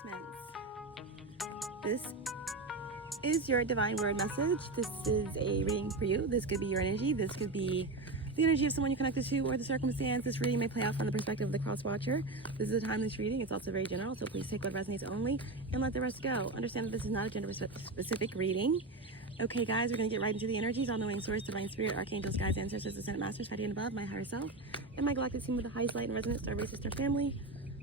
placements. This is your divine word message. This is a reading for you. This could be your energy. This could be the energy of someone you're connected to or the circumstance. This reading may play out from the perspective of the cross watcher. This is a timeless reading. It's also very general, so please take what resonates only and let the rest go. Understand that this is not a gender specific reading. Okay, guys, we're going to get right into the energies. All-knowing source, divine spirit, archangels, guides, ancestors, ascended masters, guardian and above, my higher self, and my galactic team with the highest light and resonance, star race, sister family.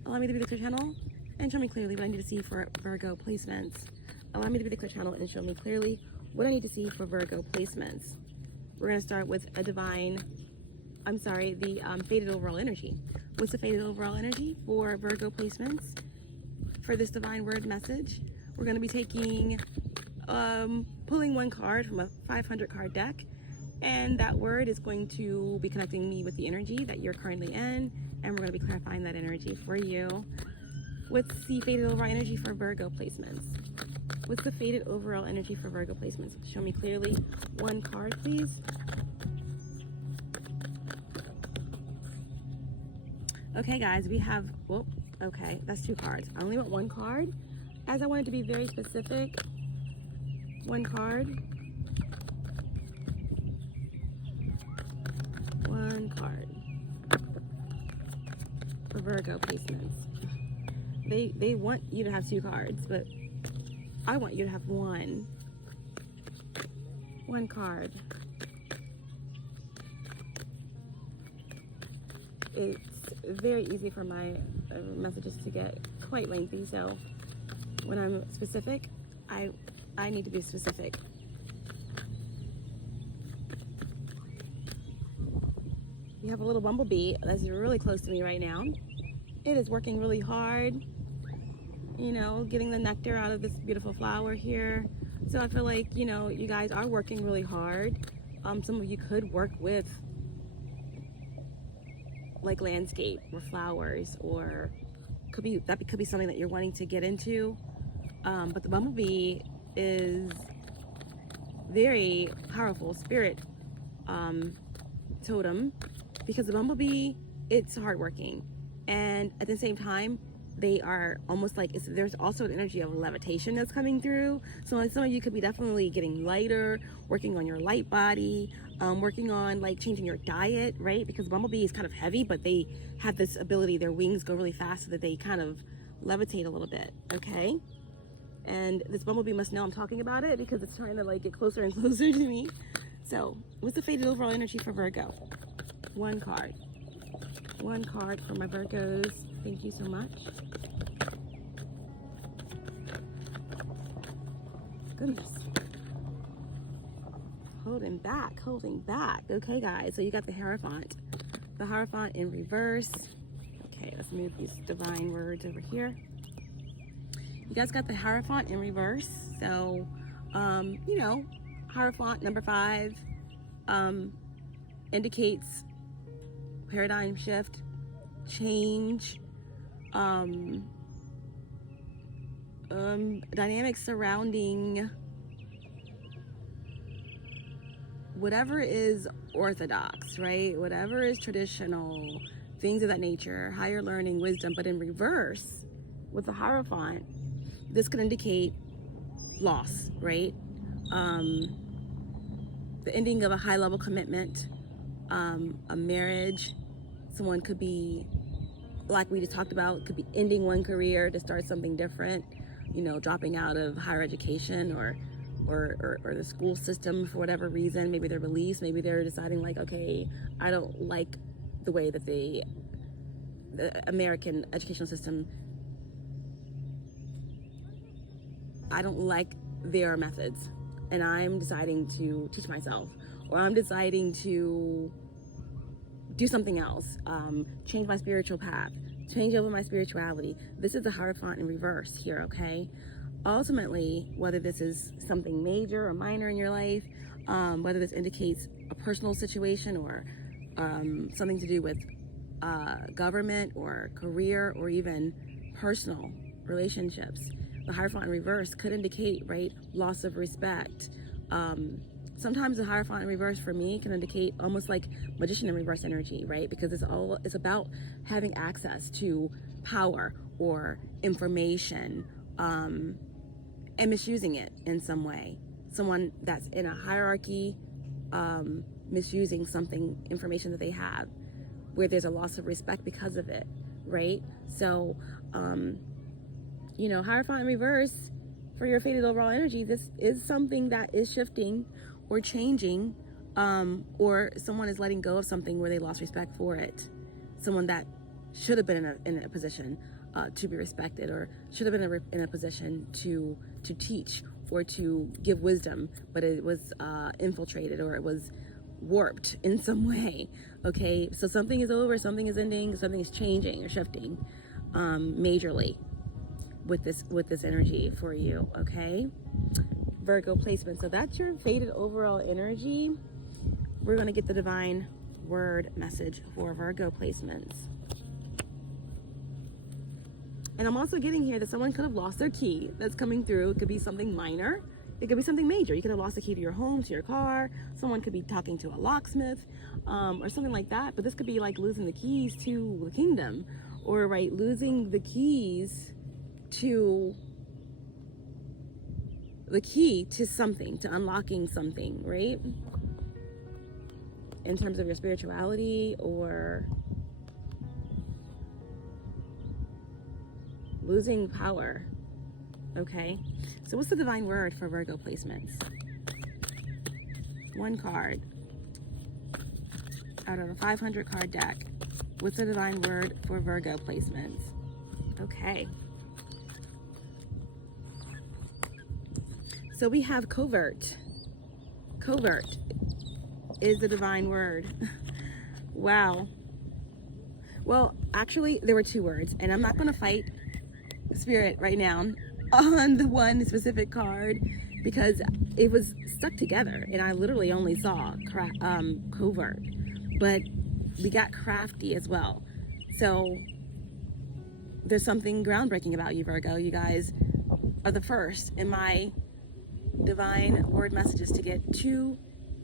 Allow me to be the clear channel and show me clearly what I need to see for Virgo placements. Allow me to be the clear channel and show me clearly what I need to see for Virgo placements. We're going to start with a faded overall energy. What's the faded overall energy for Virgo placements? For this divine word message, we're going to be taking, pulling one card from a 500 card deck, and that word is going to be connecting me with the energy that you're currently in, and we're going to be clarifying that energy for you. What's the faded overall energy for Virgo placements? What's the faded overall energy for Virgo placements? Show me clearly one card, please. Okay, guys, we have, well, okay, that's two cards. I only want one card, as I wanted to be very specific. One card. One card for Virgo placements. They want you to have two cards, but I want you to have one card. It's very easy for my messages to get quite lengthy, so when I'm specific, I need to be specific. You have a little bumblebee that's really close to me right now. It is working really hard, you know, getting the nectar out of this beautiful flower here. So I feel like, you know, you guys are working really hard. Some of you could work with like landscape or flowers, or could be something that you're wanting to get into. But the bumblebee is very powerful spirit totem, because the bumblebee, it's hardworking, and at the same time they are almost like, there's also an energy of levitation that's coming through. So like some of you could be definitely getting lighter, working on your light body, working on like changing your diet, right? Because bumblebee is kind of heavy, but they have this ability, their wings go really fast so that they kind of levitate a little bit, okay? And this bumblebee must know I'm talking about it because it's trying to like get closer and closer to me. So what's the faded overall energy for Virgo? One card. One card for my Virgos. Thank you so much. Goodness. Holding back. Okay, guys, so you got the Hierophant. The Hierophant in reverse. Okay, let's move these divine words over here. You guys got the Hierophant in reverse. So, you know, Hierophant number 5 indicates paradigm shift, change, dynamics surrounding whatever is orthodox, right? Whatever is traditional, things of that nature, higher learning, wisdom. But in reverse, with the Hierophant, this could indicate loss, right? The ending of a high-level commitment, a marriage. Someone could be, like we just talked about, could be ending one career to start something different, you know, dropping out of higher education or the school system for whatever reason. Maybe they're released, maybe they're deciding like, okay, I don't like the way that the American educational system, I don't like their methods, and I'm deciding to teach myself, or I'm deciding to do something else, change my spiritual path, change over my spirituality. This is the Hierophant in reverse here, okay? Ultimately, whether this is something major or minor in your life, whether this indicates a personal situation or something to do with government or career or even personal relationships, the Hierophant in reverse could indicate, right, loss of respect. Sometimes the Hierophant in reverse for me can indicate almost like Magician in reverse energy, right? Because it's about having access to power or information, and misusing it in some way. Someone that's in a hierarchy, misusing something, information that they have, where there's a loss of respect because of it, right? So, Hierophant in reverse for your fated overall energy, this is something that is shifting or changing, or someone is letting go of something where they lost respect for it. Someone that should have been in a position to be respected, or should have been in a position to teach or to give wisdom, but it was infiltrated, or it was warped in some way. Okay, so something is over, something is ending, something is changing or shifting majorly with this energy for you. Okay, Virgo placement. So that's your fated overall energy. We're going to get the divine word message for Virgo placements. And I'm also getting here that someone could have lost their key that's coming through. It could be something minor. It could be something major. You could have lost the key to your home, to your car. Someone could be talking to a locksmith, or something like that. But this could be like losing the keys to the kingdom, or losing the keys to the key to something, to unlocking something, right? In terms of your spirituality, or losing power. Okay, so what's the divine word for Virgo placements? One card out of a 500 card deck. What's the divine word for Virgo placements? Okay, so we have covert. Covert is the divine word. Wow. Well, actually, there were two words, and I'm not going to fight Spirit right now on the one specific card because it was stuck together, and I literally only saw covert, but we got crafty as well. So there's something groundbreaking about you, Virgo. You guys are the first in my divine word messages to get two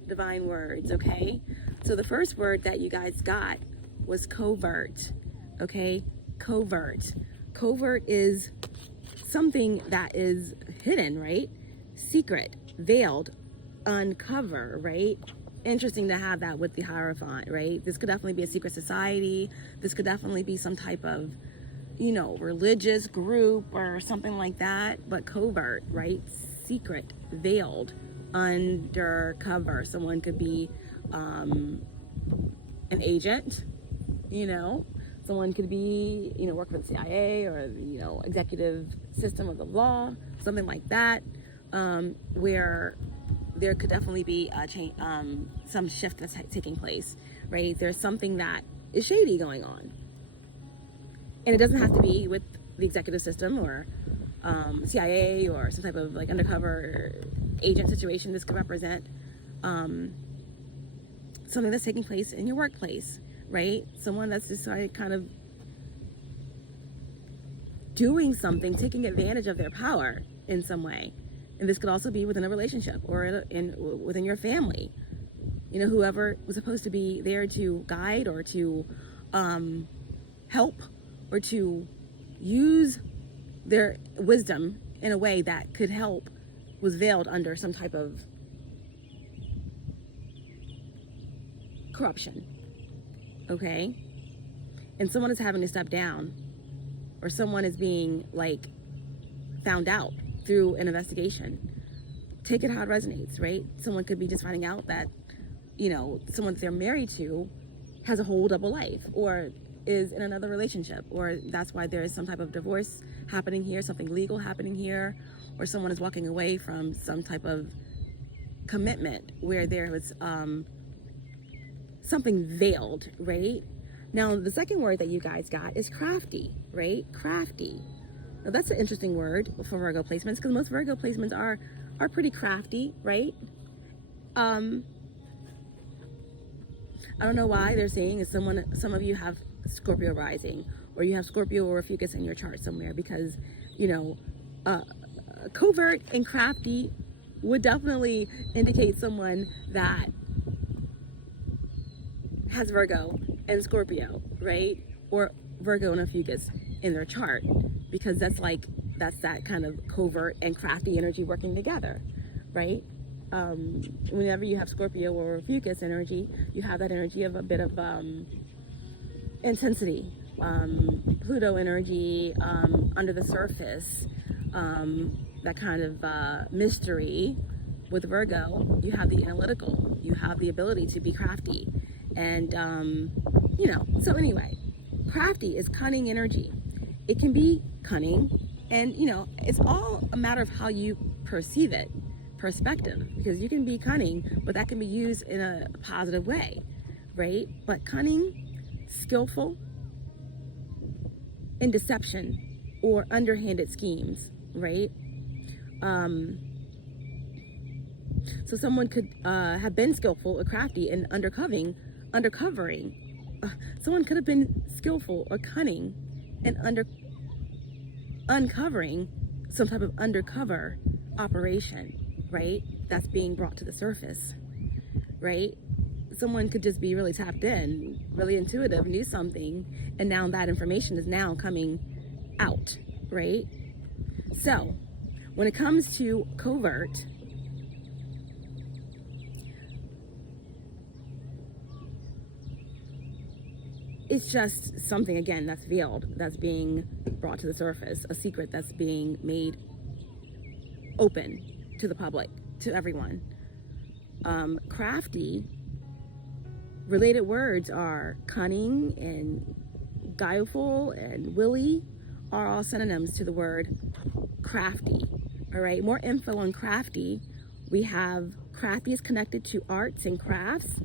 divine words. Okay, so the first word that you guys got was covert. Okay, covert. Covert is something that is hidden, right? Secret, veiled, uncover, right? Interesting to have that with the Hierophant, right? This could definitely be a secret society. This could definitely be some type of, religious group or something like that. But covert, right? Secret, veiled, undercover. Someone could be an agent, Someone could be, work for the CIA or, executive system of the law, something like that, where there could definitely be a change, some shift that's taking place, right? There's something that is shady going on. And it doesn't have to be with the executive system or CIA or some type of undercover agent situation. This could represent something that's taking place in your workplace, right? Someone that's decided kind of doing something, taking advantage of their power in some way. And this could also be within a relationship or within your family. Whoever was supposed to be there to guide or to help or to use their wisdom in a way that could help was veiled under some type of corruption. Okay, and someone is having to step down, or someone is being found out through an investigation. Take it how it resonates, right? Someone could be just finding out that someone that they're married to has a whole double life, or is in another relationship, or that's why there is some type of divorce happening here, something legal happening here, or someone is walking away from some type of commitment where there was something veiled, right? Now, the second word that you guys got is crafty, right? Crafty. Now, that's an interesting word for Virgo placements, because most Virgo placements are pretty crafty, right? I don't know why they're saying is some of you have Scorpio Rising, or you have Scorpio or Fucus in your chart somewhere, because, covert and crafty would definitely indicate someone that has Virgo and Scorpio, right? Or Virgo and a Fucus in their chart. because that's that kind of covert and crafty energy working together, right? Whenever you have Scorpio or Fucus energy, you have that energy of a bit of intensity, Pluto energy, under the surface, that kind of mystery. With Virgo, you have the analytical, you have the ability to be crafty, and so anyway, crafty is cunning energy. It can be cunning, and it's all a matter of how you perceive it, perspective, because you can be cunning, but that can be used in a positive way, right? But cunning, skillful, in deception or underhanded schemes, right? So someone could have been skillful or crafty in uncovering. Someone could have been skillful or cunning and uncovering some type of undercover operation, right? That's being brought to the surface, right? Someone could just be really tapped in, really intuitive, knew something, and now that information is now coming out, right? So when it comes to covert, it's just something, again, that's veiled, that's being brought to the surface, a secret that's being made open to the public, to everyone. Crafty, related words are cunning and guileful and willy are all synonyms to the word crafty, all right? More info on crafty. We have crafty is connected to arts and crafts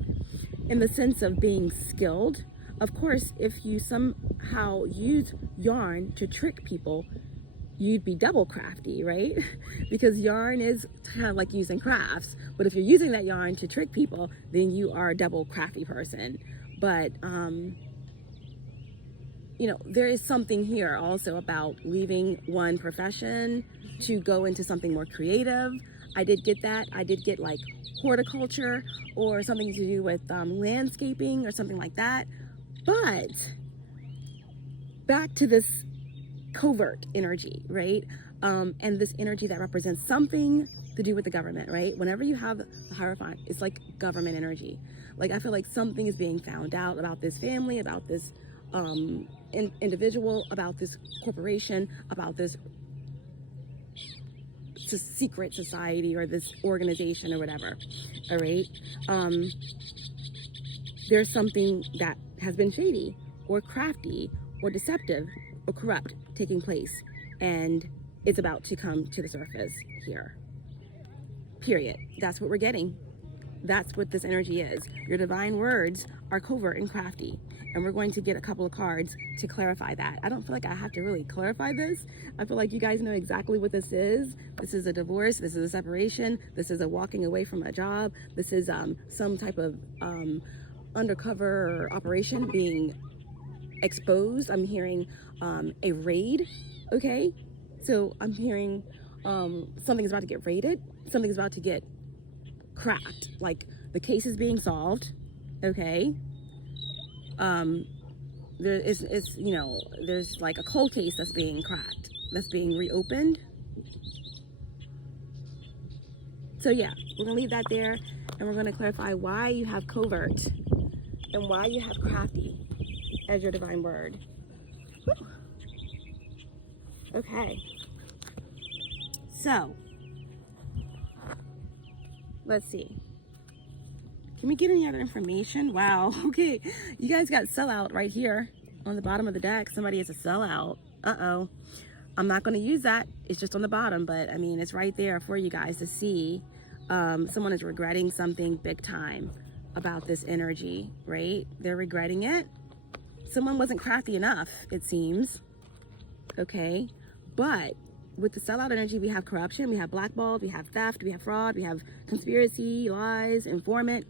in the sense of being skilled. Of course, if you somehow use yarn to trick people, you'd be double crafty, right? Because yarn is kind of like using crafts. But if you're using that yarn to trick people, then you are a double crafty person. But, there is something here also about leaving one profession to go into something more creative. I did get that. I did get like horticulture or something to do with landscaping or something like that. But back to this covert energy, right? And this energy that represents something to do with the government, right? Whenever you have the Hierophant, it's like government energy. Like, I feel like something is being found out about this family, about this individual, about this corporation, about this secret society or this organization or whatever, all right? There's something that has been shady or crafty or deceptive or corrupt taking place, and it's about to come to the surface here, period. That's what we're getting. That's what this energy is. Your divine words are covert and crafty, and we're going to get a couple of cards to clarify that. I don't feel like I have to really clarify this. I feel like you guys know exactly what this is. This is a divorce. This is a separation. This is a walking away from a job. This is some type of undercover operation being exposed. I'm hearing a raid, okay? So I'm hearing something's about to get raided. Something's about to get cracked. Like, the case is being solved, okay? There's like a cold case that's being cracked, that's being reopened. So yeah, we're gonna leave that there, and we're gonna clarify why you have covert and why you have crafty as your divine word. Whew. Okay. So, let's see. Can we get any other information? Wow, okay. You guys got sellout right here on the bottom of the deck. Somebody is a sellout. Uh-oh. I'm not going to use that. It's just on the bottom, but I mean, it's right there for you guys to see. Someone is regretting something big time about this energy, right? They're regretting it. Someone wasn't crafty enough, it seems. Okay. But with the sellout energy, we have corruption, we have blackballed, we have theft, we have fraud, we have conspiracy, lies, informant.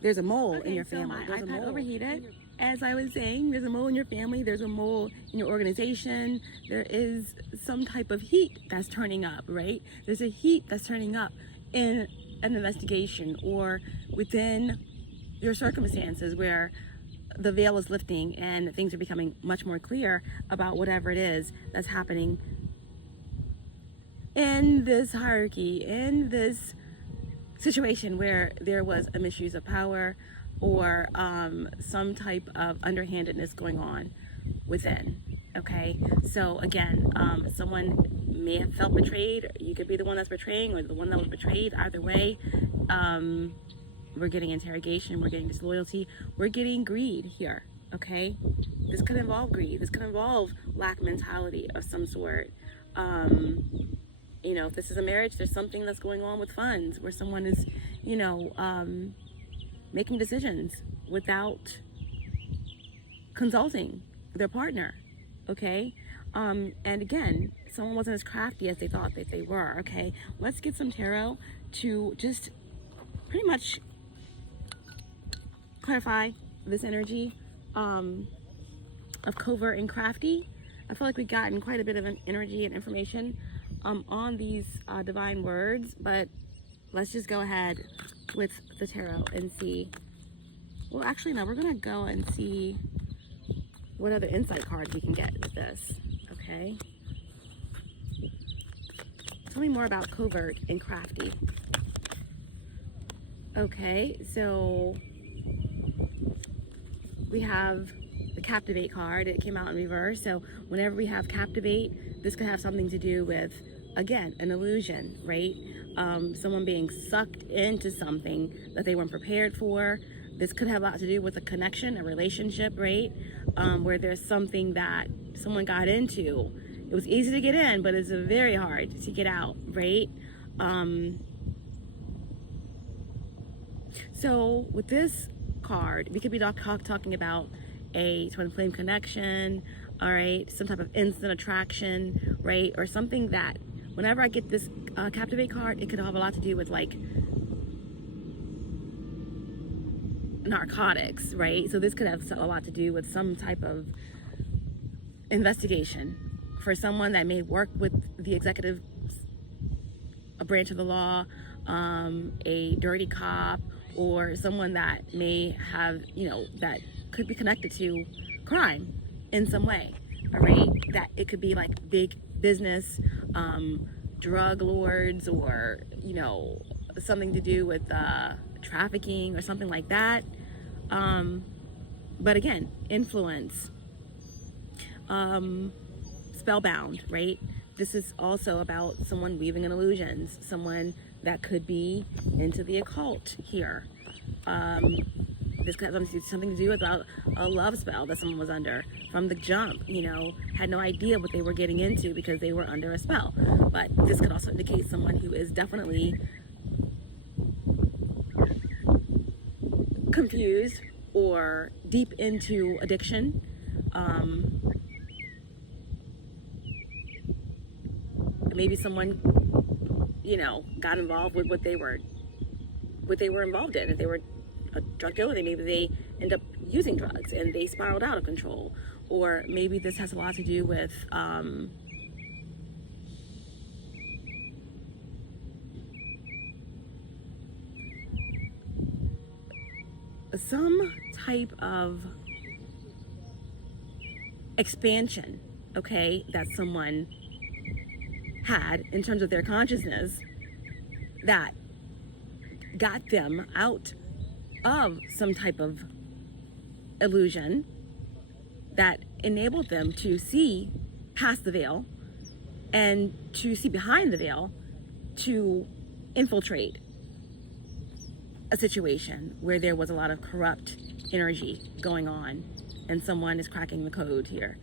There's a mole in your family. There's a mole overheated. As I was saying, there's a mole in your family, there's a mole in your organization. There is some type of heat that's turning up, right? There's a heat that's turning up in an investigation or within your circumstances where the veil is lifting and things are becoming much more clear about whatever it is that's happening in this hierarchy, in this situation where there was a misuse of power or some type of underhandedness going on within. Okay, so again, someone may have felt betrayed. You could be the one that's betraying or the one that was betrayed. Either way, we're getting interrogation, we're getting disloyalty, we're getting greed here. Okay, this could involve greed. This could involve lack mentality of some sort. You know, if this is a marriage, there's something that's going on with funds where someone is, you know, making decisions without consulting their partner. Okay, and again, someone wasn't as crafty as they thought that they were. Okay, let's get some tarot to just pretty much clarify this energy of covert and crafty. I feel like we've gotten quite a bit of an energy and information on these divine words, but let's just go ahead with the tarot and see. Well, actually, no, we're gonna go and see what other insight cards we can get with this. Okay, tell me more about covert and crafty. Okay, so we have the captivate card. It came out in reverse. So whenever we have captivate, this could have something to do with, again, an illusion, right? Someone being sucked into something that they weren't prepared for. This could have a lot to do with a connection, a relationship, right? Where there's something that someone got into. It was easy to get in, but it's very hard to get out, right? So with this card, we could be talking about a twin flame connection, all right, some type of instant attraction, right? Or something that whenever I get this captivate card, it could have a lot to do with like narcotics, right? So this could have a lot to do with some type of investigation for someone that may work with the executive branch of the law, a dirty cop, or someone that may have, you know, that could be connected to crime in some way, all right? That it could be like big business, drug lords, or, you know, something to do with trafficking or something like that. But again, influence, spellbound, right? This is also about someone weaving in illusions, someone that could be into the occult here. This could have something to do with a love spell that someone was under from the jump, you know, had no idea what they were getting into because they were under a spell. But this could also indicate someone who is definitely confused or deep into addiction. Maybe someone, you know, got involved with what they were involved in. If they were a drug dealer, maybe they end up using drugs and they spiraled out of control. Or maybe this has a lot to do with some type of expansion, okay, that someone had in terms of their consciousness that got them out of some type of illusion that enabled them to see past the veil and to see behind the veil, to infiltrate a situation where there was a lot of corrupt energy going on and someone is cracking the code here.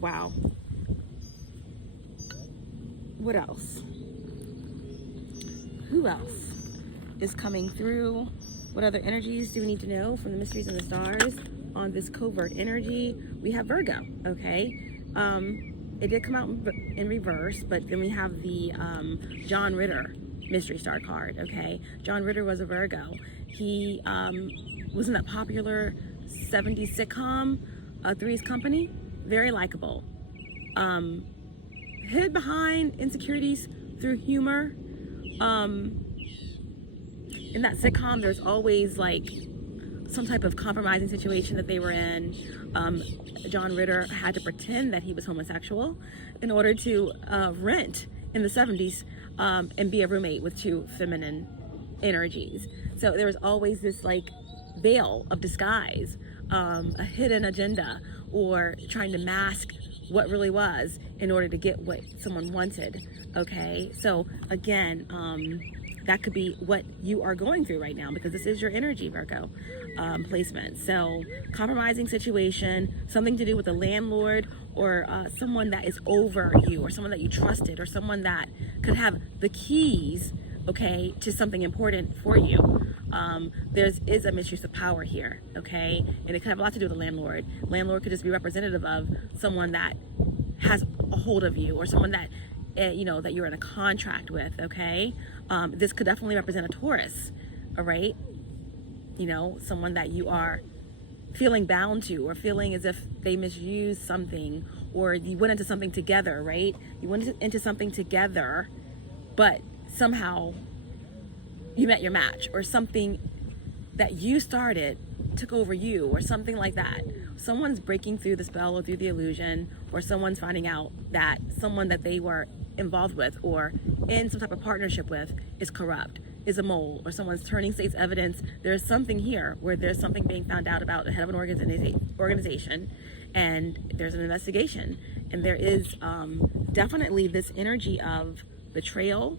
Wow. What else? Who else is coming through? What other energies do we need to know from the mysteries and the stars on this covert energy? We have Virgo, okay? It did come out in reverse, but then we have the John Ritter mystery star card, okay? John Ritter was a Virgo. He was in that popular 70s sitcom, Three's Company. Very likable. Hid behind insecurities through humor. In that sitcom, there's always like some type of compromising situation that they were in. John Ritter had to pretend that he was homosexual in order to rent in the 70s and be a roommate with two feminine energies. So there was always this like veil of disguise, a hidden agenda, or trying to mask what really was in order to get what someone wanted. Okay, so again, that could be what you are going through right now, because this is your energy, Virgo, placement. So compromising situation, something to do with a landlord, or someone that is over you, or someone that you trusted, or someone that could have the keys, okay, to something important for you. There is a misuse of power here, okay? And it could have a lot to do with a landlord. Landlord could just be representative of someone that has a hold of you, or someone that, you know, that you're in a contract with, okay? This could definitely represent a Taurus, all right? You know, someone that you are feeling bound to, or feeling as if they misused something, or you went into something together, right? You went into something together, but somehow you met your match, or something that you started took over you, or something like that. Someone's breaking through the spell or through the illusion, or someone's finding out that someone that they were involved with or in some type of partnership with is corrupt, is a mole, or someone's turning state's evidence. There's something here where there's something being found out about the head of an organization, and there's an investigation, and there is definitely this energy of betrayal,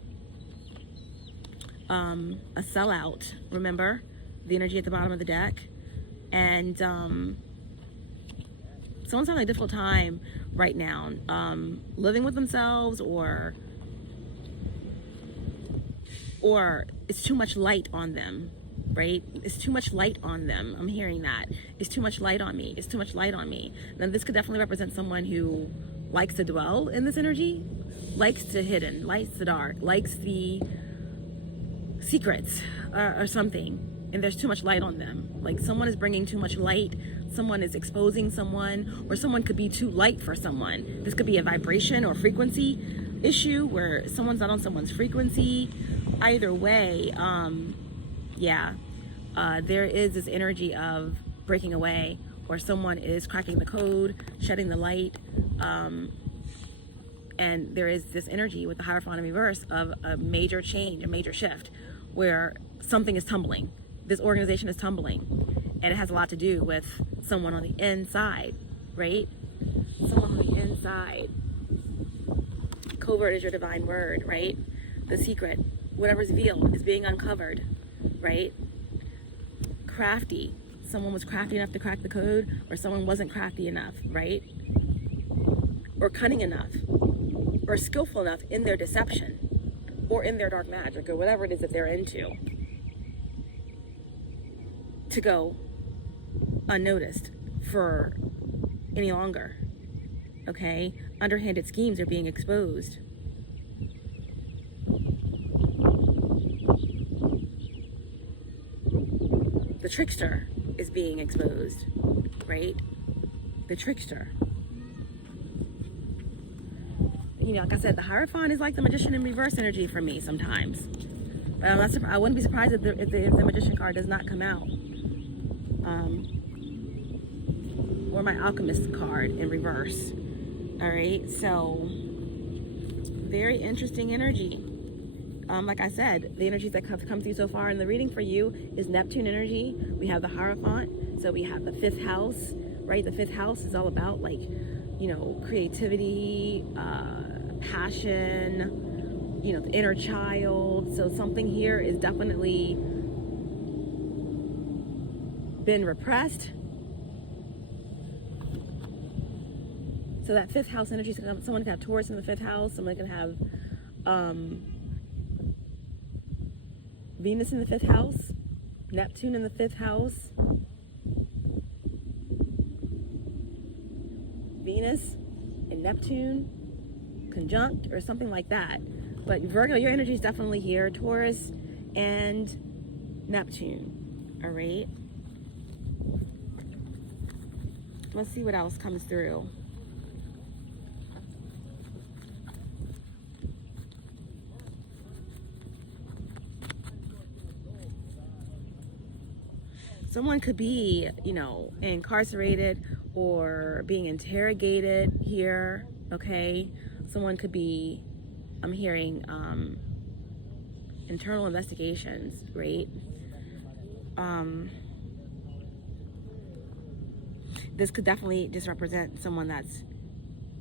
a sellout. Remember the energy at the bottom of the deck, and someone's having a difficult time right now, living with themselves, or it's too much light on them, right? It's too much light on them. I'm hearing that. It's too much light on me. It's too much light on me. Now this could definitely represent someone who likes to dwell in this energy, likes to hidden, likes the dark, likes the secrets, or something. And there's too much light on them. Like someone is bringing too much light, someone is exposing someone, or someone could be too light for someone. This could be a vibration or frequency issue where someone's not on someone's frequency. Either way, there is this energy of breaking away, or someone is cracking the code, shedding the light, and there is this energy with the Hierophant in reverse of a major change, a major shift, where something is tumbling. This organization is tumbling, and it has a lot to do with someone on the inside, right? Someone on the inside. Covert is your divine word, right? The secret, whatever's veiled, is being uncovered, right? Crafty. Someone was crafty enough to crack the code, or someone wasn't crafty enough, right? Or cunning enough, or skillful enough in their deception, or in their dark magic, or whatever it is that they're into, to go unnoticed for any longer, okay? Underhanded schemes are being exposed. The trickster is being exposed, right? The trickster. You know, like I said, the Hierophant is like the Magician in reverse energy for me sometimes. But I wouldn't be surprised if the Magician card does not come out. Or my Alchemist card in reverse. All right, so very interesting energy. Like I said, the energies that have come through so far in the reading for you is Neptune energy. We have the Hierophant, so we have the 5th house, right? The 5th house is all about, like, you know, creativity, passion, you know, the inner child. So something here is definitely been repressed. So that 5th house energy, someone can have Taurus in the 5th house, someone can have Venus in the 5th house, Neptune in the 5th house, Venus and Neptune conjunct, or something like that. But Virgo, your energy is definitely here, Taurus and Neptune, all right? Let's see what else comes through. someone could be, you know, incarcerated or being interrogated here, okay? Someone could be, I'm hearing, internal investigations, right? This could definitely just represent someone that's,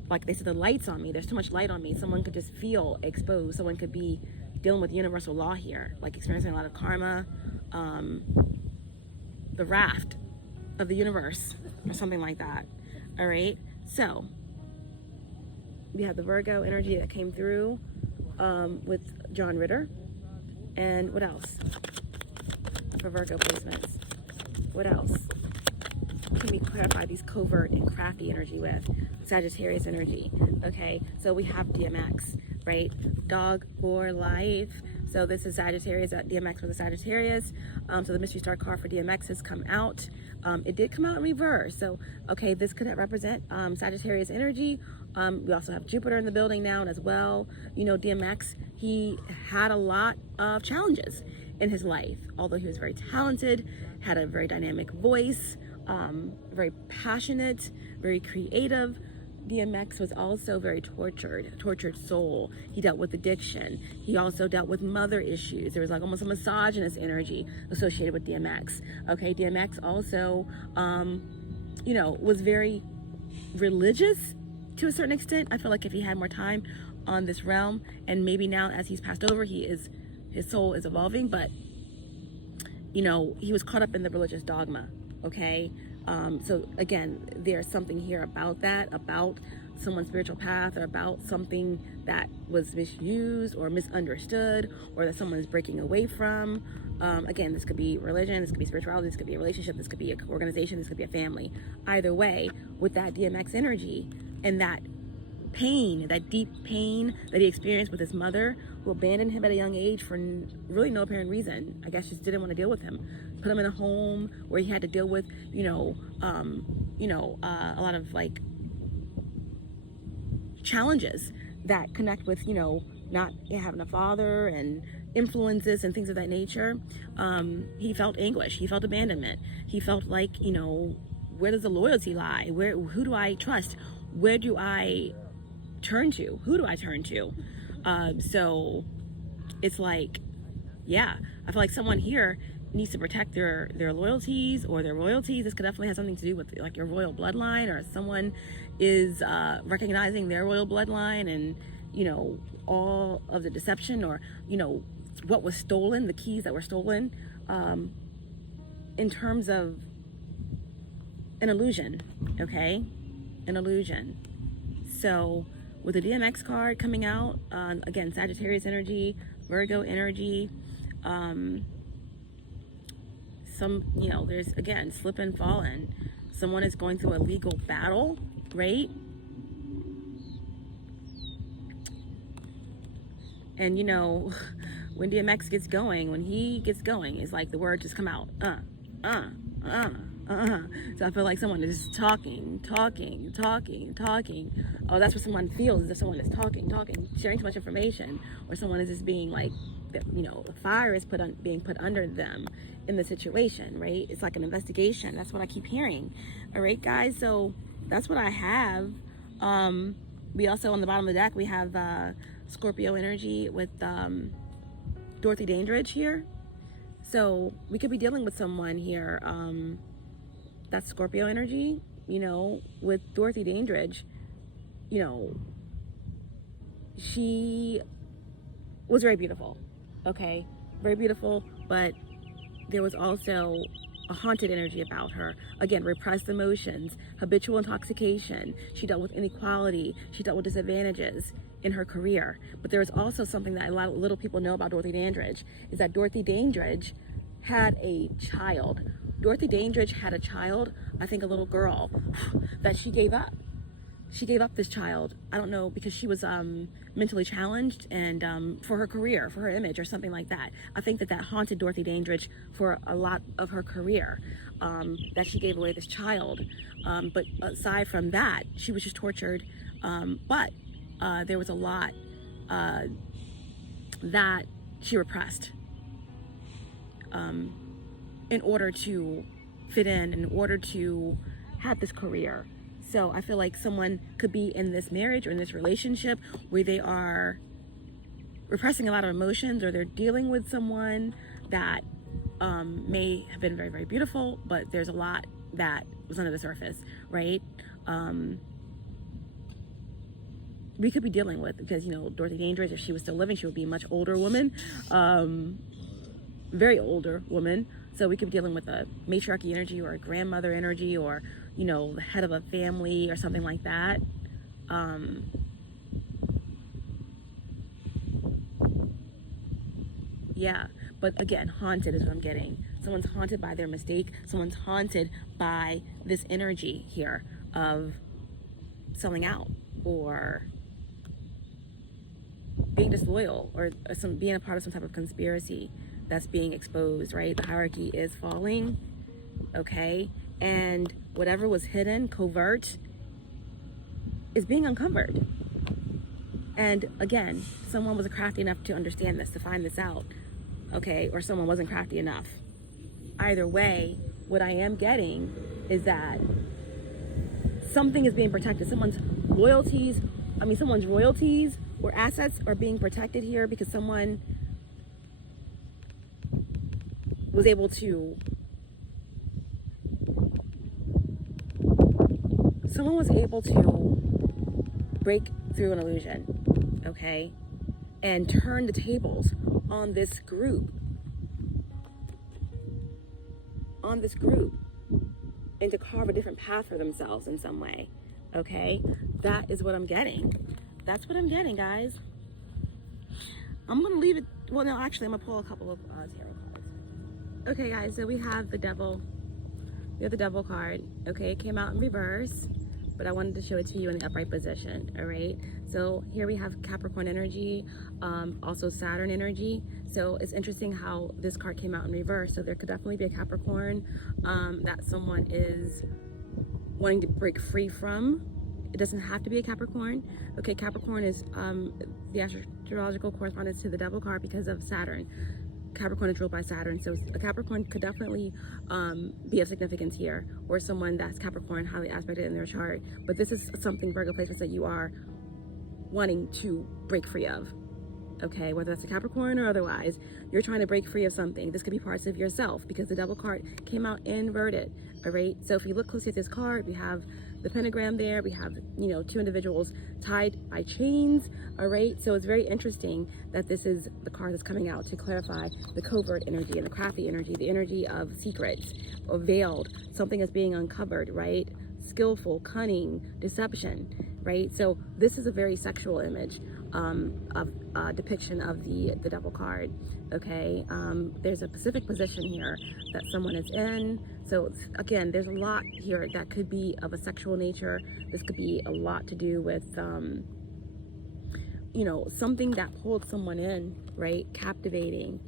like they said, the light's on me. There's too much light on me. Someone could just feel exposed. Someone could be dealing with universal law here, like experiencing a lot of karma, the raft of the universe or something like that. All right. So we have the Virgo energy that came through with John Ritter. And what else for Virgo placements? What else can we clarify these covert and crafty energy with? Sagittarius energy. Okay, so we have DMX, right? Dog for life. So this is Sagittarius, DMX for the Sagittarius. So the mystery star card for DMX has come out. It did come out in reverse. So, okay, this could represent Sagittarius energy. We also have Jupiter in the building now as well. You know, DMX, he had a lot of challenges in his life. Although he was very talented, had a very dynamic voice, very passionate, very creative, DMX was also very tortured soul. He dealt with addiction. He also dealt with mother issues. There was like almost a misogynist energy associated with DMX. Okay, DMX also, you know, was very religious to a certain extent. I feel like if he had more time on this realm, and maybe now as he's passed over, his soul is evolving, but you know, he was caught up in the religious dogma. Okay, so again, there's something here about that, about someone's spiritual path, or about something that was misused or misunderstood, or that someone is breaking away from. Again, this could be religion, this could be spirituality, this could be a relationship, this could be an organization, this could be a family. Either way, with that DMX energy and that pain, that deep pain that he experienced with his mother, who abandoned him at a young age for really no apparent reason. I guess just didn't want to deal with him. Put him in a home where he had to deal with, a lot of like challenges that connect with, you know, not having a father and influences and things of that nature. He felt anguish. He felt abandonment. He felt like, you know, where does the loyalty lie? Who do I trust? Where do I turn to? Who do I turn to? So it's like, yeah, I feel like someone here needs to protect their loyalties or their royalties. This could definitely have something to do with like your royal bloodline, or someone is recognizing their royal bloodline and, you know, all of the deception, or, you know, what was stolen, the keys that were stolen, in terms of an illusion. Okay, an illusion. So with the DMX card coming out, again, Sagittarius energy, Virgo energy, you know, there's, again, slip and falling. Someone is going through a legal battle, right? And, you know, when DMX gets going, when he gets going, it's like the words just come out. So I feel like someone is talking. Oh, that's what someone feels, is that someone is talking, sharing too much information, or someone is just being like, you know, the fire is being put under them in the situation, right? It's like an investigation. That's what I keep hearing. All right, guys. So that's what I have. We also, on the bottom of the deck, we have Scorpio energy with Dorothy Dandridge here. So we could be dealing with someone here. That's Scorpio energy, you know, with Dorothy Dandridge. You know, she was very beautiful, okay? Very beautiful, but there was also a haunted energy about her. Again, repressed emotions, habitual intoxication. She dealt with inequality. She dealt with disadvantages in her career. But there was also something that a lot of little people know about Dorothy Dandridge, is that Dorothy Dandridge had a child. Dorothy Dandridge had a child, I think a little girl, that she gave up. She gave up this child, I don't know, because she was mentally challenged, and for her career, for her image, or something like that. I think that haunted Dorothy Dandridge for a lot of her career, that she gave away this child. But aside from that, she was just tortured. But there was a lot that she repressed in order to fit in order to have this career. So I feel like someone could be in this marriage or in this relationship where they are repressing a lot of emotions, or they're dealing with someone that may have been very, very beautiful, but there's a lot that was under the surface, right? We could be dealing with, because, you know, Dorothy Dandridge, if she was still living, she would be a much older woman, very older woman. So we could be dealing with a matriarchy energy or a grandmother energy, or, you know, the head of a family or something like that. Yeah, but again, haunted is what I'm getting. Someone's haunted by their mistake. Someone's haunted by this energy here of selling out, or being disloyal, or being a part of some type of conspiracy that's being exposed, right? The hierarchy is falling, okay? And whatever was hidden, covert, is being uncovered. And again, someone was crafty enough to understand this, to find this out, okay? Or someone wasn't crafty enough. Either way, what I am getting is that something is being protected. Someone's royalties or assets are being protected here, because someone was able to break through an illusion, okay, and turn the tables on this group, and to carve a different path for themselves in some way, okay? That is what I'm getting. That's what I'm getting, guys. I'm gonna leave it. Well, no, actually, I'm gonna pull a couple of tarot cards. Okay, guys, so we have the Devil. We have the Devil card. Okay, it came out in reverse, but I wanted to show it to you in the upright position. All right, so here we have Capricorn energy, also Saturn energy. So it's interesting how this card came out in reverse. So there could definitely be a Capricorn that someone is wanting to break free from. It doesn't have to be a Capricorn. Okay, Capricorn is the astrological correspondence to the Devil card because of Saturn. Capricorn is ruled by Saturn, so a Capricorn could definitely be of significance here, or someone that's Capricorn highly aspected in their chart. But this is something, Virgo placements, that you are wanting to break free of. Okay, whether that's a Capricorn or otherwise, you're trying to break free of something. This could be parts of yourself, because the Devil card came out inverted. All right, so if you look closely at this card, we have the pentagram there. We have, you know, two individuals tied by chains. All right, so it's very interesting that this is the card that's coming out to clarify the covert energy and the crafty energy, the energy of secrets or veiled, something that's being uncovered, right? Skillful, cunning, deception, right? So this is a very sexual image of depiction of the Devil card. Okay, there's a specific position here that someone is in. So again, there's a lot here that could be of a sexual nature. This could be a lot to do with you know, something that pulled someone in, right? Captivating,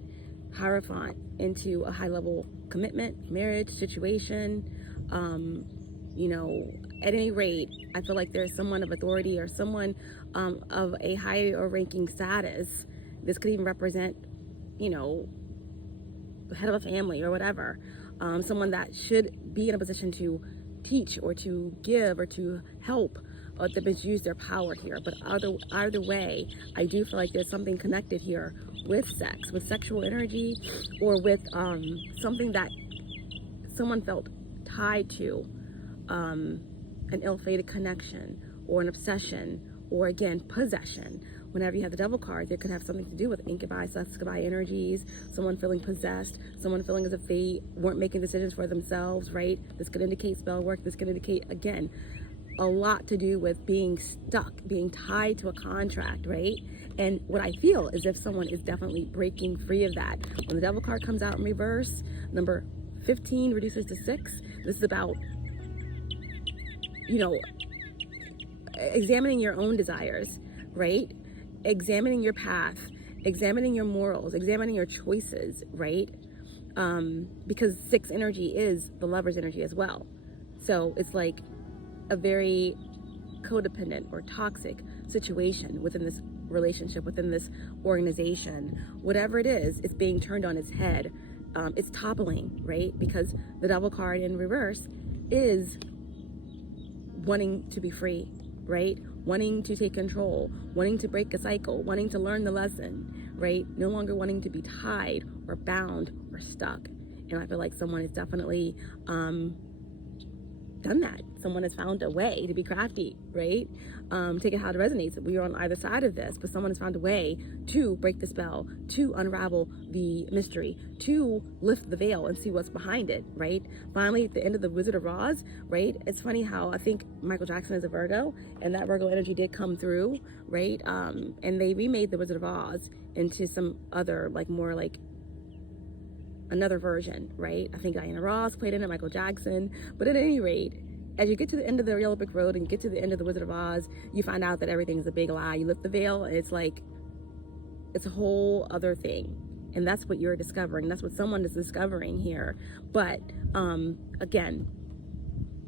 hierophant, into a high level commitment, marriage situation. You know, at any rate, I feel like there's someone of authority, or someone of a higher ranking status. This could even represent, you know, the head of a family or whatever. Someone that should be in a position to teach or to give or to help, or to misuse their power here. But either way, I do feel like there's something connected here with sex, with sexual energy, or with something that someone felt tied to, an ill-fated connection or an obsession, or again, possession. Whenever you have the Devil card, there could have something to do with incubi, succubi energies, someone feeling possessed, someone feeling as if they weren't making decisions for themselves, right? This could indicate spell work. This could indicate, again, a lot to do with being stuck, being tied to a contract, right? And what I feel is if someone is definitely breaking free of that. When the Devil card comes out in reverse, number 15 reduces to 6. This is about, you know, examining your own desires, right? Examining your path, examining your morals, examining your choices, right? Because 6 energy is the lover's energy as well. So it's like a very codependent or toxic situation within this relationship, within this organization. Whatever it is, it's being turned on its head. it's toppling, right? Because the Devil card in reverse is wanting to be free, right? Wanting to take control, wanting to break a cycle, wanting to learn the lesson, right? No longer wanting to be tied or bound or stuck. And I feel like someone is definitely done that. Someone has found a way to be crafty, right? Take it how it resonates. We are on either side of this, but someone has found a way to break the spell, to unravel the mystery, to lift the veil and see what's behind it, right? Finally, at the end of the Wizard of Oz, right? It's funny how I think Michael Jackson is a Virgo, and that Virgo energy did come through, right? And they remade the Wizard of Oz into some other, like, more like another version, right? I think Diana Ross played in it, Michael Jackson. But at any rate, as you get to the end of the Yellow Brick Road and you get to the end of the Wizard of Oz, you find out that everything's a big lie. You lift the veil and it's like, it's a whole other thing. And that's what you're discovering. That's what someone is discovering here. But again,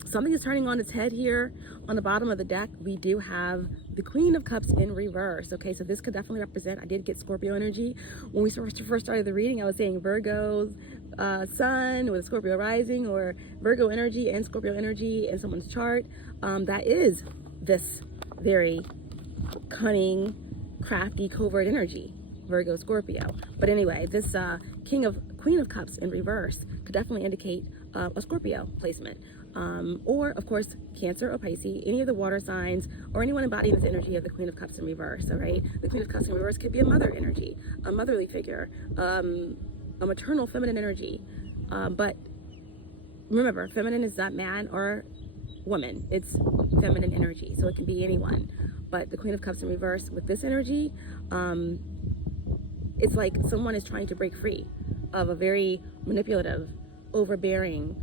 something is turning on its head here. On the bottom of the deck, we do have the Queen of Cups in reverse. Okay, so this could definitely represent, I did get Scorpio energy. When we first started the reading, I was saying Virgo's Sun with Scorpio Rising, or Virgo energy and Scorpio energy in someone's chart. That is this very cunning, crafty, covert energy, Virgo, Scorpio. But anyway, this Queen of Cups in reverse could definitely indicate a Scorpio placement. Or of course Cancer or Pisces, any of the water signs, or anyone embodying this energy of the Queen of Cups in reverse. All right, the Queen of Cups in reverse could be a mother energy, a motherly figure, a maternal feminine energy. But remember, feminine is not man or woman, it's feminine energy, so it can be anyone. But the Queen of Cups in reverse with this energy, it's like someone is trying to break free of a very manipulative, overbearing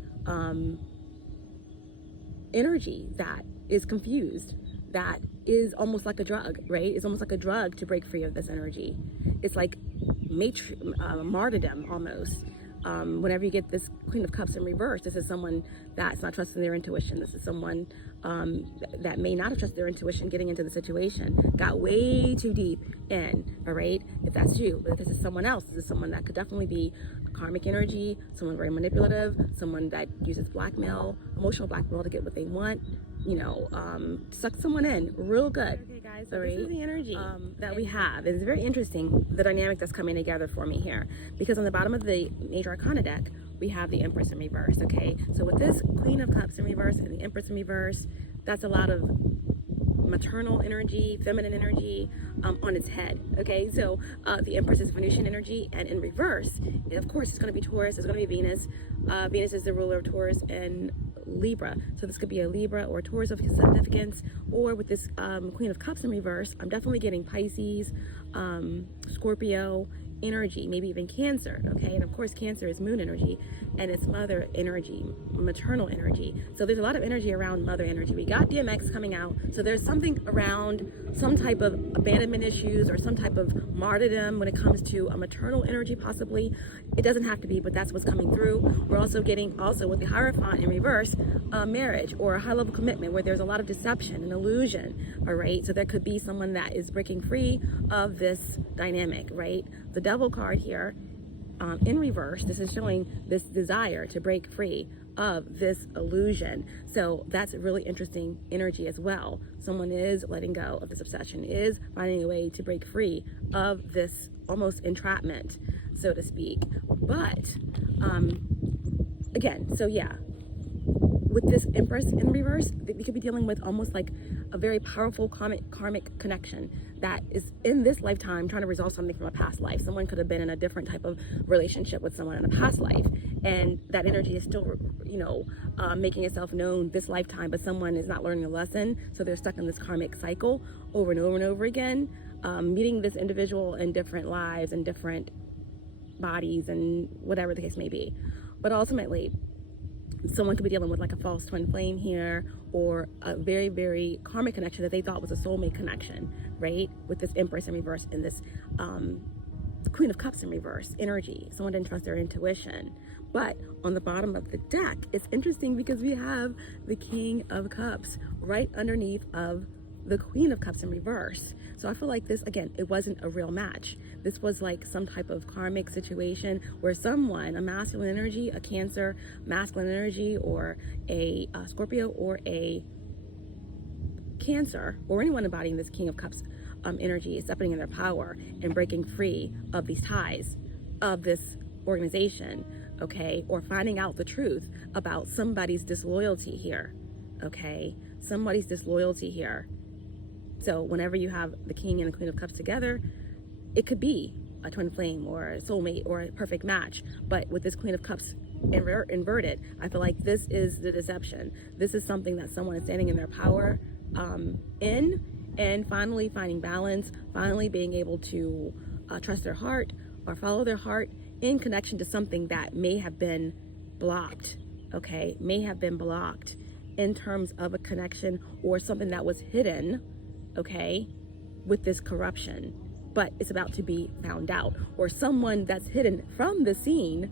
energy that is confused, that is almost like a drug, right? It's almost like a drug to break free of this energy. It's like martyrdom almost. Whenever you get this Queen of Cups in reverse, this is someone that's not trusting their intuition. This is someone that may not have trusted their intuition getting into the situation, got way too deep in, all right? If that's you, but if this is someone else, this is someone that could definitely be a karmic energy, someone very manipulative, someone that uses blackmail, emotional blackmail to get what they want, you know, suck someone in real good. Okay guys, so this is the energy that we have. It's very interesting, the dynamic that's coming together for me here, because on the bottom of the Major Arcana deck, we have the Empress in reverse, okay? So with this Queen of Cups in reverse and the Empress in reverse, that's a lot of maternal energy, feminine energy on its head, okay? So the Empress is Venusian energy, and in reverse, and of course, it's going to be Taurus, it's going to be Venus. Venus is the ruler of Taurus and Libra, so this could be a Libra or a Taurus of significance. Or with this Queen of Cups in reverse, I'm definitely getting Pisces, Scorpio energy, maybe even Cancer, okay? And of course, Cancer is moon energy, and it's mother energy, maternal energy. So there's a lot of energy around mother energy. We got DMX coming out, so there's something around some type of abandonment issues or some type of martyrdom when it comes to a maternal energy, possibly. It doesn't have to be, but that's what's coming through. We're also getting, with the Hierophant in reverse, marriage or a high-level commitment where there's a lot of deception and illusion, all right? So there could be someone that is breaking free of this dynamic, right? The Devil card here in reverse, this is showing this desire to break free of this illusion. So that's a really interesting energy as well. Someone is letting go of this obsession, is finding a way to break free of this almost entrapment, so to speak. But again, so yeah, with this Empress in reverse, we could be dealing with almost like a very powerful karmic connection that is in this lifetime trying to resolve something from a past life. Someone could have been in a different type of relationship with someone in a past life, and that energy is still, you know, making itself known this lifetime, but someone is not learning a lesson, so they're stuck in this karmic cycle over and over and over again, meeting this individual in different lives and different bodies and whatever the case may be. But ultimately, someone could be dealing with like a false twin flame here, or a very, very karmic connection that they thought was a soulmate connection, right? With this Empress in reverse and this Queen of Cups in reverse energy. Someone didn't trust their intuition. But on the bottom of the deck, it's interesting because we have the King of Cups right underneath of the Queen of Cups in reverse. So I feel like this, again, it wasn't a real match. This was like some type of karmic situation where someone, a masculine energy, a Cancer, masculine energy, or a Scorpio, or a Cancer, or anyone embodying this King of Cups energy is stepping in their power and breaking free of these ties of this organization, okay? Or finding out the truth about somebody's disloyalty here, okay? Somebody's disloyalty here. So whenever you have the King and the Queen of Cups together, it could be a twin flame or a soulmate or a perfect match. But with this Queen of Cups inverted, I feel like this is the deception. This is something that someone is standing in their power in, and finally finding balance, finally being able to trust their heart or follow their heart in connection to something that may have been blocked, okay? May have been blocked in terms of a connection or something that was hidden, okay, with this corruption, but it's about to be found out, or someone that's hidden from the scene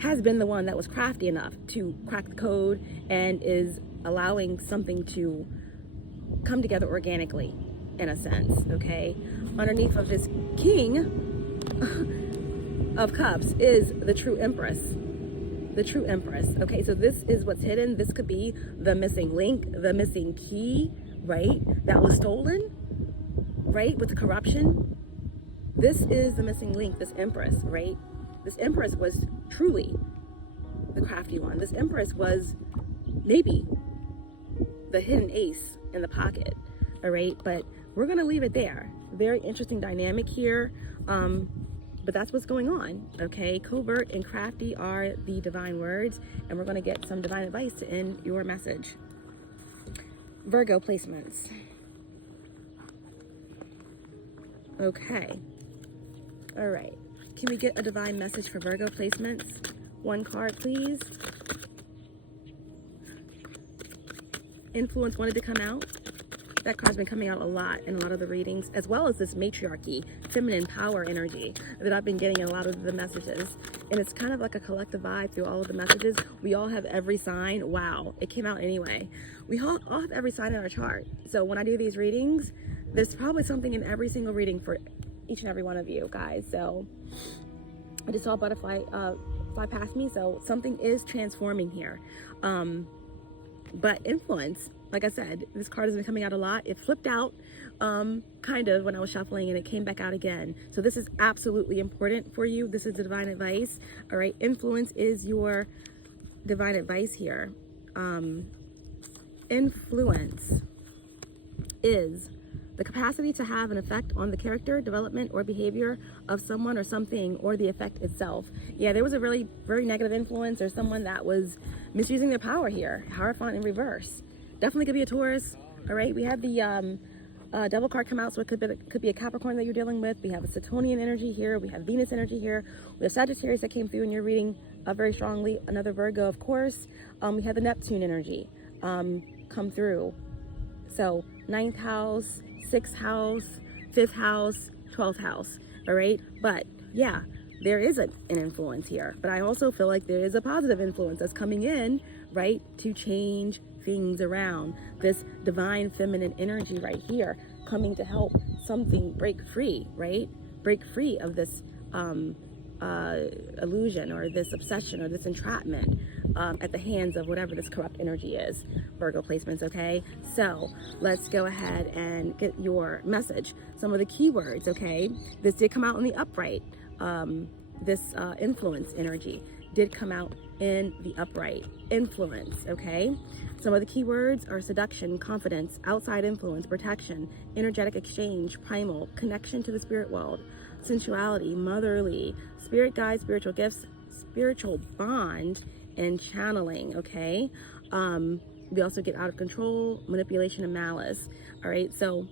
has been the one that was crafty enough to crack the code and is allowing something to come together organically, in a sense, okay? Underneath of this King of Cups is the true Empress. The true Empress, okay? So this is what's hidden. This could be the missing link, the missing key, right? That was stolen, right? With the corruption. This is the missing link, this Empress, right? This Empress was truly the crafty one. This Empress was maybe the hidden ace in the pocket, all right? But we're gonna leave it there. Very interesting dynamic here, but that's what's going on, okay? Covert and crafty are the divine words, and we're gonna get some divine advice to end your message. Virgo placements. Okay, all right. Can we get a divine message for Virgo placements? One card, please. Influence wanted to come out. That card's been coming out a lot in a lot of the readings, as well as this matriarchy, feminine power energy that I've been getting in a lot of the messages. And it's kind of like a collective vibe through all of the messages. We all have every sign. Wow, it came out anyway. We all have every sign in our chart. So when I do these readings, there's probably something in every single reading for each and every one of you guys. So I just saw a butterfly fly past me. So something is transforming here. But influence, like I said, this card has been coming out a lot. It flipped out kind of when I was shuffling, and it came back out again. So this is absolutely important for you. This is the divine advice. All right, influence is your divine advice here. Influence is the capacity to have an effect on the character, development, or behavior of someone or something, or the effect itself. Yeah, there was a really very negative influence, or someone that was misusing their power here. Hierophant in reverse. Definitely could be a Taurus. All right, we have the Devil card come out, so it could be a Capricorn that you're dealing with. We have a Saturnian energy here. We have Venus energy here. We have Sagittarius that came through in your reading very strongly. Another Virgo, of course. We have the Neptune energy come through. So 9th house, 6th house, 5th house, 12th house. All right, but yeah, there is an influence here. But I also feel like there is a positive influence that's coming in, right, to change things around. This divine feminine energy right here coming to help something break free, right? Break free of this illusion or this obsession or this entrapment at the hands of whatever this corrupt energy is. Virgo placements, okay? So let's go ahead and get your message. Some of the keywords, okay? This did come out in the upright. This influence energy did come out in the upright. Influence, okay? Some of the keywords are seduction, confidence, outside influence, protection, energetic exchange, primal, connection to the spirit world, sensuality, motherly, spirit guides, spiritual gifts, spiritual bond, and channeling, okay? We also get out of control, manipulation, and malice. All right, so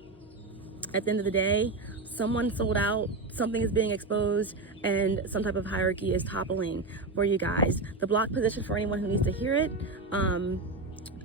at the end of the day, someone sold out, something is being exposed, and some type of hierarchy is toppling for you guys. The block position for anyone who needs to hear it,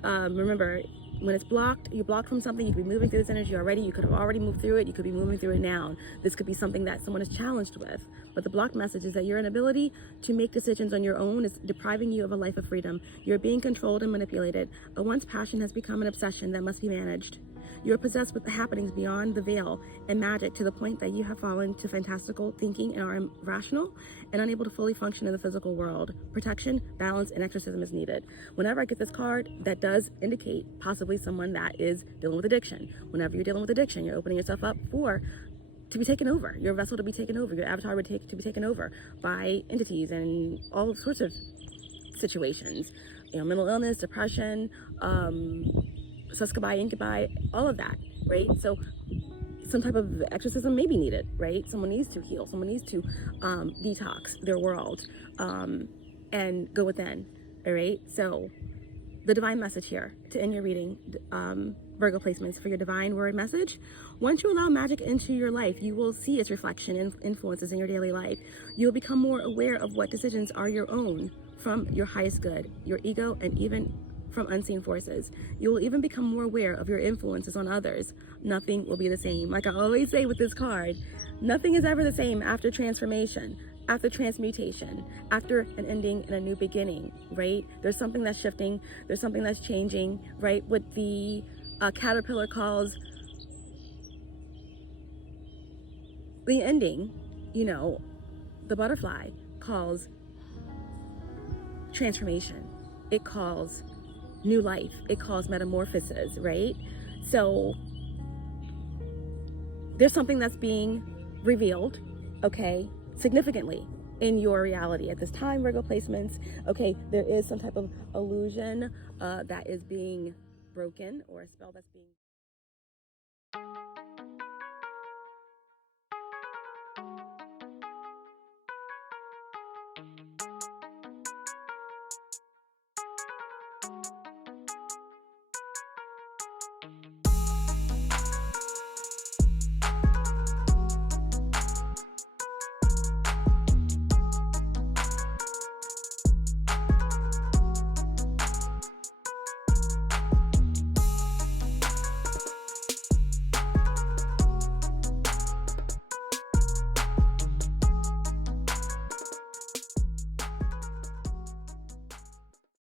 remember, when it's blocked, you're blocked from something, you could be moving through this energy already, you could have already moved through it, you could be moving through it now. This could be something that someone is challenged with. But the blocked message is that your inability to make decisions on your own is depriving you of a life of freedom. You're being controlled and manipulated. A once passion has become an obsession that must be managed. You're possessed with the happenings beyond the veil and magic to the point that you have fallen to fantastical thinking and are irrational and unable to fully function in the physical world. Protection, balance, and exorcism is needed. Whenever I get this card, that does indicate possibly someone that is dealing with addiction. Whenever you're dealing with addiction, you're opening yourself up to be taken over, your vessel to be taken over, your avatar to be taken over by entities and all sorts of situations. You know, mental illness, depression, succubi, incubi, all of that, right? So some type of exorcism may be needed, right? Someone needs to heal, someone needs to detox their world and go within, all right? So the divine message here to end your reading, Virgo placements for your divine word message. Once you allow magic into your life, you will see its reflection and influences in your daily life. You will become more aware of what decisions are your own from your highest good, your ego, and even from unseen forces. You will even become more aware of your influences on others. Nothing will be the same. Like I always say with this card, nothing is ever the same after transformation, after transmutation, after an ending and a new beginning, right? There's something that's shifting, there's something that's changing, right? What the caterpillar calls the ending, you know, the butterfly calls transformation. It calls new life. It calls metamorphosis, right? So there's something that's being revealed, okay, significantly in your reality at this time, Virgo placements. Okay, there is some type of illusion that is being broken, or a spell that's being